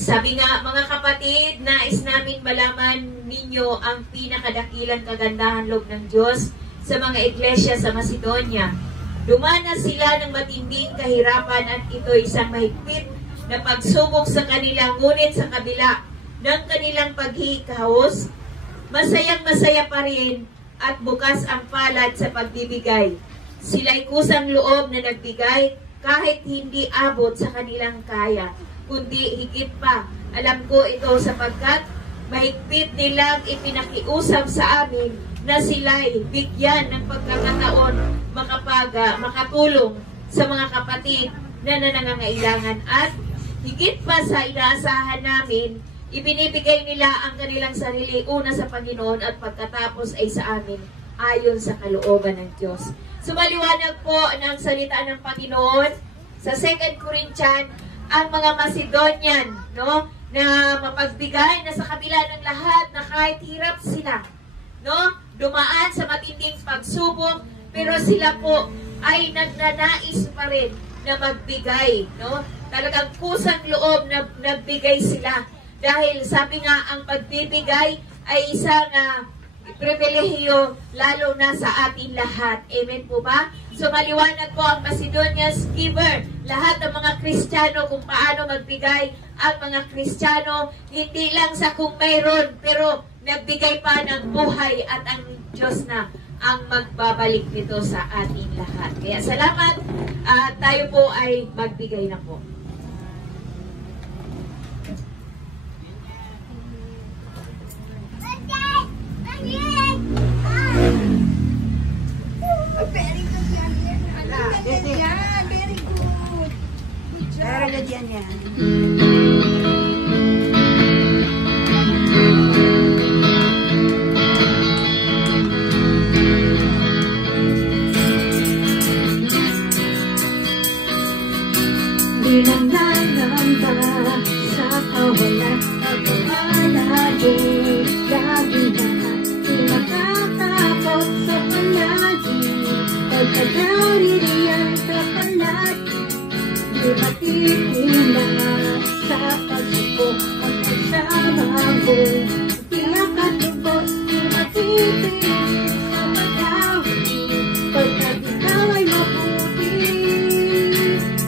Sabi nga, mga kapatid, nais namin malaman ninyo ang pinakadakilang kagandahan loob ng Diyos sa mga iglesia sa Macedonia. Dumanas sila ng matinding kahirapan at ito isang mahigpit na pagsubok sa kanila, ngunit sa kabila ng kanilang paghihikahos, masayang-masaya pa rin at bukas ang palad sa pagbibigay. Sila'y kusang loob na nagbigay kahit hindi abot sa kanilang kaya, kundi higit pa. Alam ko ito sapagkat mahigpit nilang ipinakiusap sa amin na sila'y bigyan ng pagkakataon makatulong sa mga kapatid na nangangailangan at higit pa sa inaasahan namin, ibinibigay nila ang kanilang sarili una sa Panginoon at pagkatapos ay sa amin ayon sa kalooban ng Diyos. Sumaliwanag po ng salita ng Panginoon sa 2 Corinthians ang mga Macedonian, no, na mapagbigay na sa kabila ng lahat na kahit hirap sila, no, dumaan sa matinding pagsubok, pero sila po ay nagnanais pa rin na magbigay, no? Talagang kusang loob na nagbigay sila. Dahil sabi nga, ang pagbibigay ay isang pribilehiyo lalo na sa ating lahat. Amen po ba? So maliwanag po ang Macedonia's giver. Lahat ng mga Kristiyano kung paano magbigay ang mga Kristiyano, hindi lang sa kung mayroon, pero nagbigay pa ng buhay at ang Diyos na ang magbabalik nito sa ating lahat. Kaya salamat at tayo po ay magbigay na po. Very good yan. Very good. Good job. Very good yan. Di lang nangamba sa kawalan at malabo lagi lahat. Di makatakot sa palagi pagkadaririyan sa palagi. Di matitinang sa pagsubok at pagsama mo. Di makatubos, di matitinang sa pagkawi pagkat ikaw ay mabuti.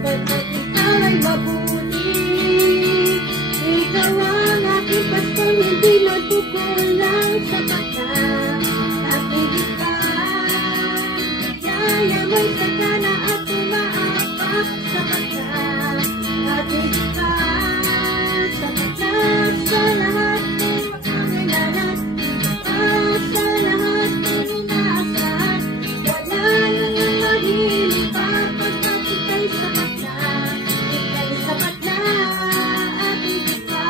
Pagkat ikaw ay mabuti. Ikaw ang aking pasto, hindi magkukulang sa pagkat aking iba. Kaya may sagana at umaapak sa pagkat aking iba. Sa pagkat sa lahat ng pangailangan, sa lahat ng inaasahan, wala nang mahilig pa pagkat ika'y sapat na, ika'y sapat na aking iba.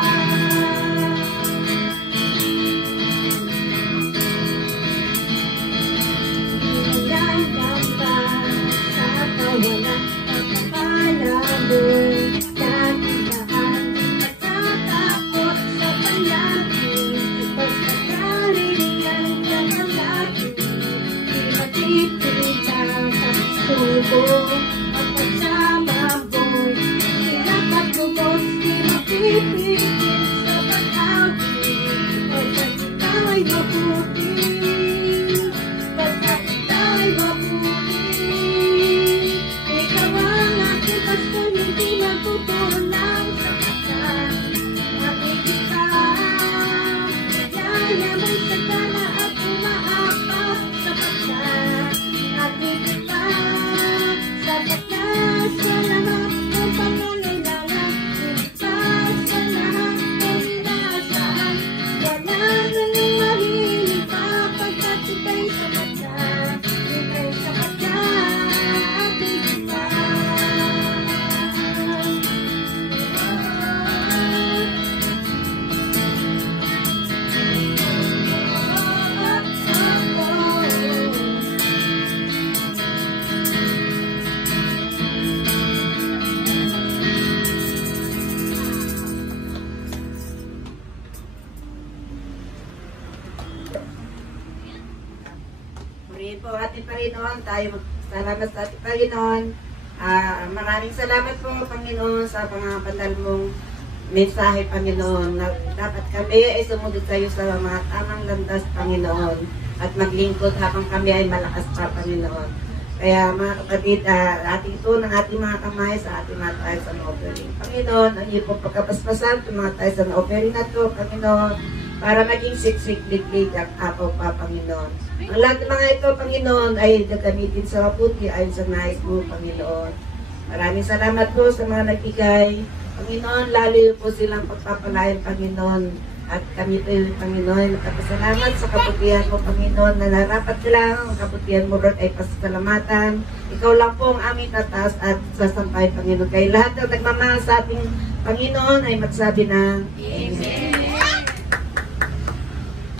Nagdamba sa kawalan at akala mo dakilaan, nagtatakot sa palagi pagkakaririyan ka ng lagi. Di matitinang sa subok at pagsama mo'y hirap at lubos. Di mapipigil sa pag-awi pagkat ikaw ay mabuti. Pagkat ikaw ay mabuti. Ikaw ang aking pasto, hindi magkukulang sa pagkat aking iba. Kaya may sagana at umaapak sa pagkat aking iba. Sapat na sa lahat ng pangangailangan, iba sa lahat ng inaasahan. Wala nang mahilig pa pagkat ika'y sapat na, ika'y sapat na aking iba. Purihin po ating Panginoon, tayo salamat sa ating Panginoon. Maraming salamat po Panginoon sa mga bandal mong mensahe, Panginoon, na dapat kami ay sumunod sa iyo sa mga tamang landas, Panginoon, at maglingkod habang kami ay malakas pa, Panginoon. Kaya mga kapatid, ating ito ng ating mga kamay sa ating mga tithes and offering. Panginoon, ang iyo pong pagkapaspasan sa mga tithes and offering na ito, Panginoon, para maging siksik, liglig at apaw pa, Panginoon. Ang lahat ng mga ito, Panginoon, ay gagamitin sa mabuti ayon sa nais mo, Panginoon. Maraming salamat po sa mga nagbigay. Panginoon, lalo po silang pagpapalayan, Panginoon. At kami po, Panginoon, nagpapasalamat sa kabutihan mo, Panginoon, na narapat lang ang kabutihan mo, Lord, ay pasasalamatan. Ikaw lang po ang aming tataas at sasampay, Panginoon. Kaya lahat ng nagmamahal sa ating Panginoon ay magsabi ng Amen.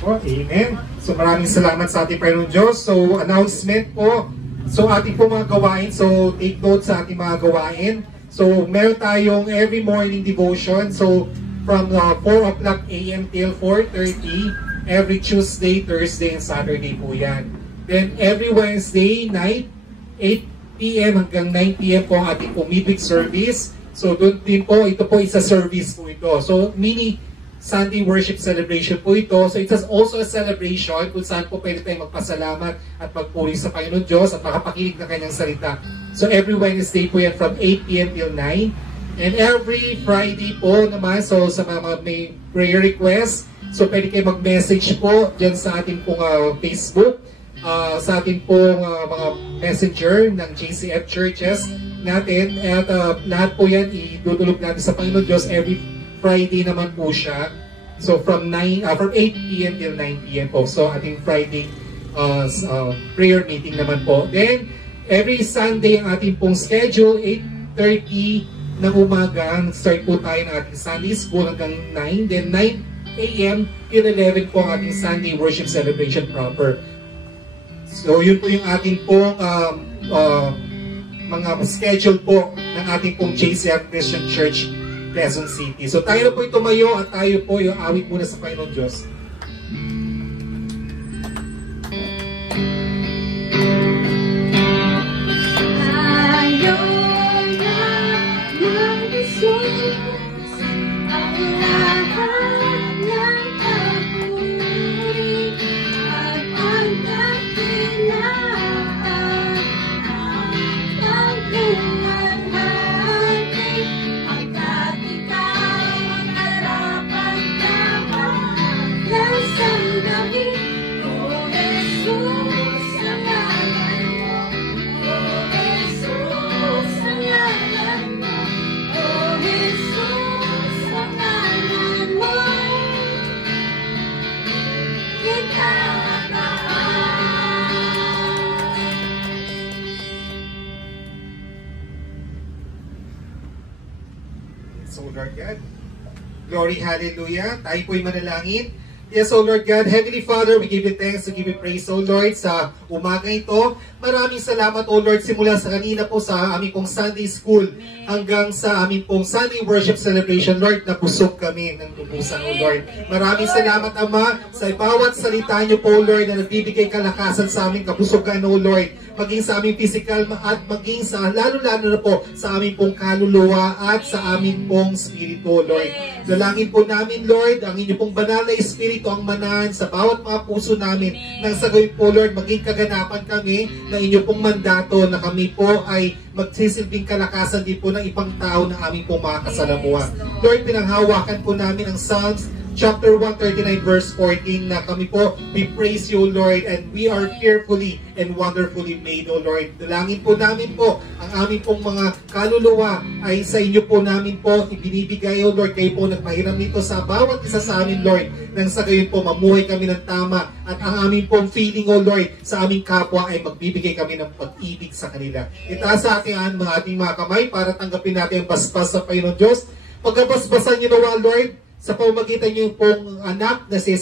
Oh, amen. So maraming salamat sa ating Panginoon Diyos. So announcement po. So ating po mga gawain. So take note sa ating mga gawain. So meron tayong every morning devotion. So from 4 o'clock a.m. till 4:30 every Tuesday, Thursday, and Saturday po yan. Then every Wednesday night 8 p.m. hanggang 9 p.m. po ang ating po midweek service. So doon din po, ito po isa service po ito. So mini Sunday worship celebration po ito. So it's also a celebration kung saan po pwede tayong magpasalamat at magpuri sa Panginoon Diyos at makapakinig ng kanyang salita. So every Wednesday po yan from 8 p.m. till 9. And every Friday po naman, so sa mga may prayer request, so pwede kayo mag-message po dyan sa ating pong Facebook, sa ating pong mga messenger ng JCF Churches natin. At lahat po yan idudulog natin sa Panginoon Diyos every Friday naman po siya. So from 8 p.m. till 9 p.m. po. So ating Friday prayer meeting naman po. Then every Sunday ang ating pong schedule, 8:30 ng umaga. Start po tayo ng ating Sunday school hanggang 9. Then 9 a.m. till 11 po ang ating Sunday worship celebration proper. So yun po yung ating pong mga schedule po ng ating pong JCF Christian Church Quezon City. So tayo na po tumayo at tayo po yung awit muna sa Panginoon Diyos. So Lord God, glory, hallelujah. Tayo po'y manalangin. Yes, O Lord God, Heavenly Father, we give you thanks, we give you praise, O Lord, sa umaga ito. Maraming salamat, O Lord, simula sa kanina po sa aming pong Sunday School hanggang sa aming pong Sunday Worship Celebration, Lord, nabusog kami ng lubusan, O Lord. Maraming salamat, Ama, sa bawat salita niyo po, Lord, na nagbibigay kalakasan sa aming kabusugan, O Lord, maging sa aming physical at maging sa, lalo-lalo na po, sa aming pong kaluluwa at sa aming pong spirito, Lord. Dalangin po namin, Lord, ang inyong pong banal na espiritu ang manahan sa bawat mga puso namin nang sa gawin po, Lord, maging kaganapan kami na inyong pong mandato na kami po ay magsisilbing kalakasan din po ng ibang tao na aming pong mga kasalamuha. Lord, pinanghawakan po namin ang Psalms chapter 139 verse 14 na kami po, we praise you, Lord, and we are fearfully and wonderfully made, O Lord. Dalangin po namin po ang aming pong mga kaluluwa ay sa inyo po namin po ibinibigay, O Lord. Kayo po nagpahiram nito sa bawat isa sa amin, Lord, nang sa gayon po mamuhay kami ng tama at ang aming pong feeling, O Lord, sa aming kapwa ay magbibigay kami ng pag-ibig sa kanila. Itaas sa ating mga kamay para tanggapin natin ang basbas sa Panginoon Diyos. Pagkabasbasan niyo nawa, Lord, sa pamamagitan niyo pong anak na si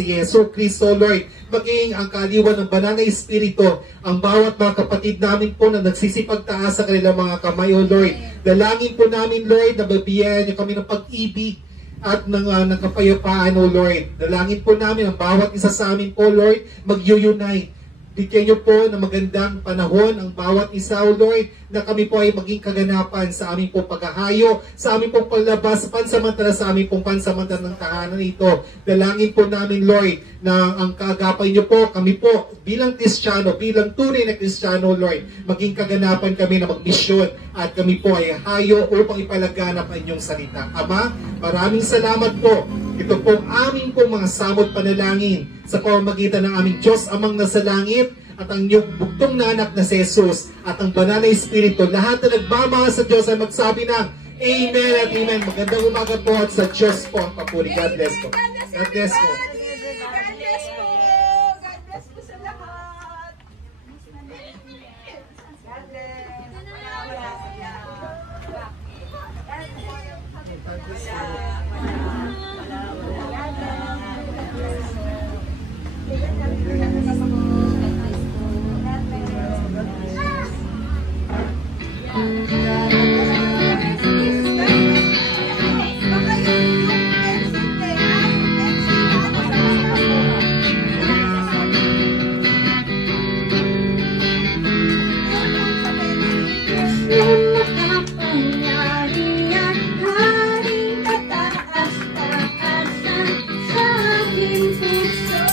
Yesu Cristo, Lord, maging ang kaaliwan ng banal na Espiritu, ang bawat mga kapatid namin po na nagsisipagtaas sa kanilang mga kamay, O Lord. Dalangin po namin, Lord, na babiyahan niyo kami ng pag-ibig at ng kapayapaan, O Lord. Dalangin po namin ang bawat isa sa amin po, Lord, mag-unite Bigyan niyo po ng magandang panahon ang bawat isa, O Lord, na kami po ay maging kaganapan sa aming pong paghahayo, sa aming pong paglabas, pansamantala sa aming pong pansamantalang tahanan ito. Dalangin po namin, Lord, na ang kaagapay niyo po, kami po bilang Kristiyano, bilang tunay na Kristiyano, Lord, maging kaganapan kami na magmisyon at kami po ay hayo upang ipalaganap ang inyong salita. Ama, maraming salamat po. Ito pong aming pong mga samot panalangin sa pamamagitan ng aming Diyos Amang nasa langit at ang iyong bugtong na anak na si Jesus at ang banal na Espiritu. Lahat na nagmamahal sa Diyos ay magsabi ng Amen at Amen. Magandang umaga po at sa Diyos po ang papuri. God bless po. God bless po. God bless po. God bless po sa lahat. God Makapangyarihan, haring kataas-taasan sa aking puso.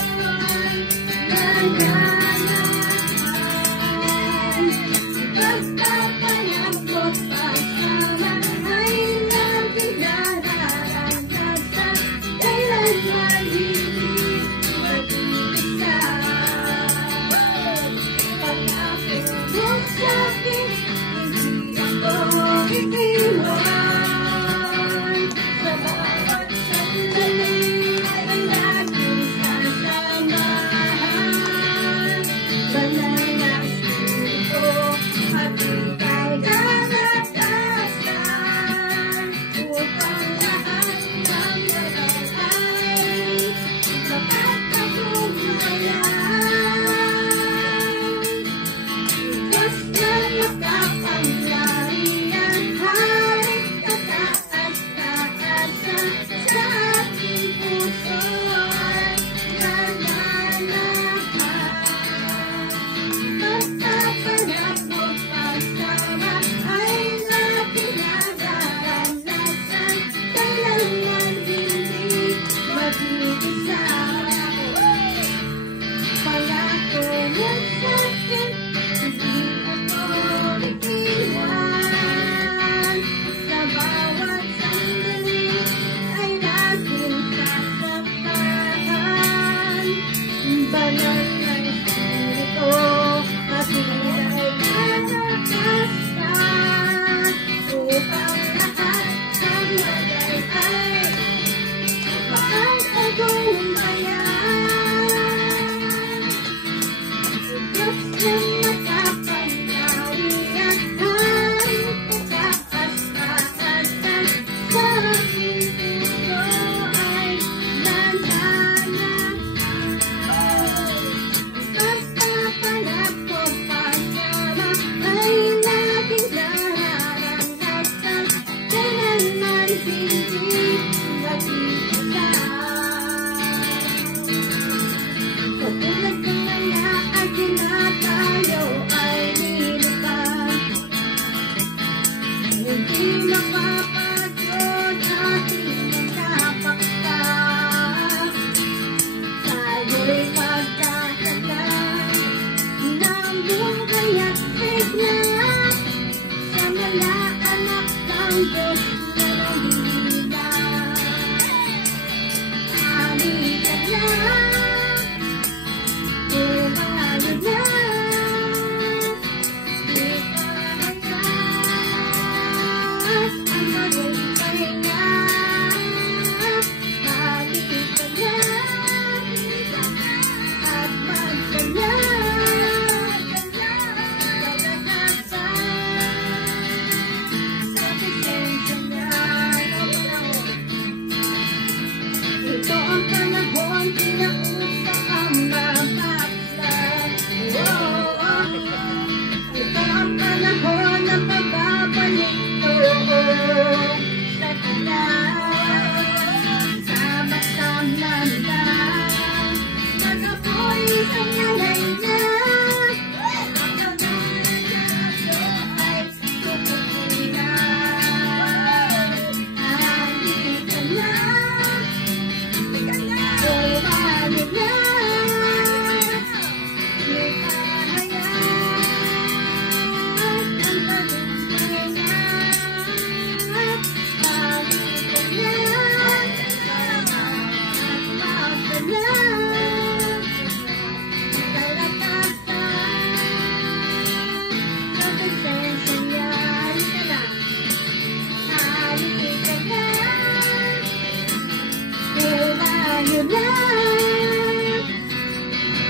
magulat,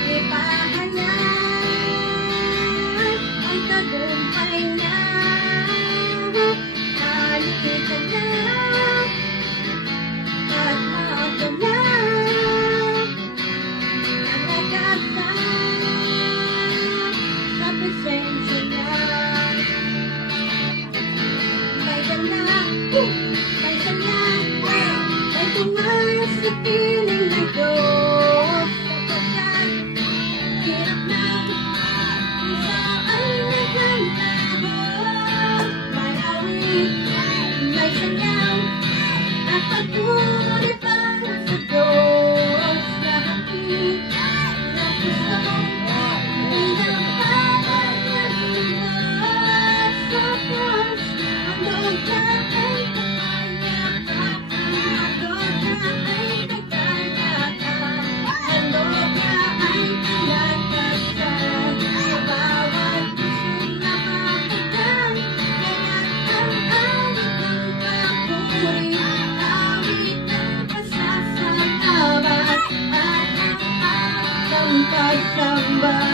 ipahanap ang tagumpay na. Halika na at magulat, nagkasa sa presensya na. May ganda, may saya, may tumaas sa piling ng Diyos. Sapagkat hirap na isa ay nagandahon. May awit, may sayaw, at pagpuri para sa Diyos. Lahat ng gusto mo, pinapawag ng Diyos. Sa Diyos, ang loob na ay kapayapaan. Ang loob na ay nagkayakap. Ang loob na ay pinagkasal. Sa bawat pusong nakakatan, kaya't ang awit ng papuri, awit ng pasasalamat, at ang pagsamba.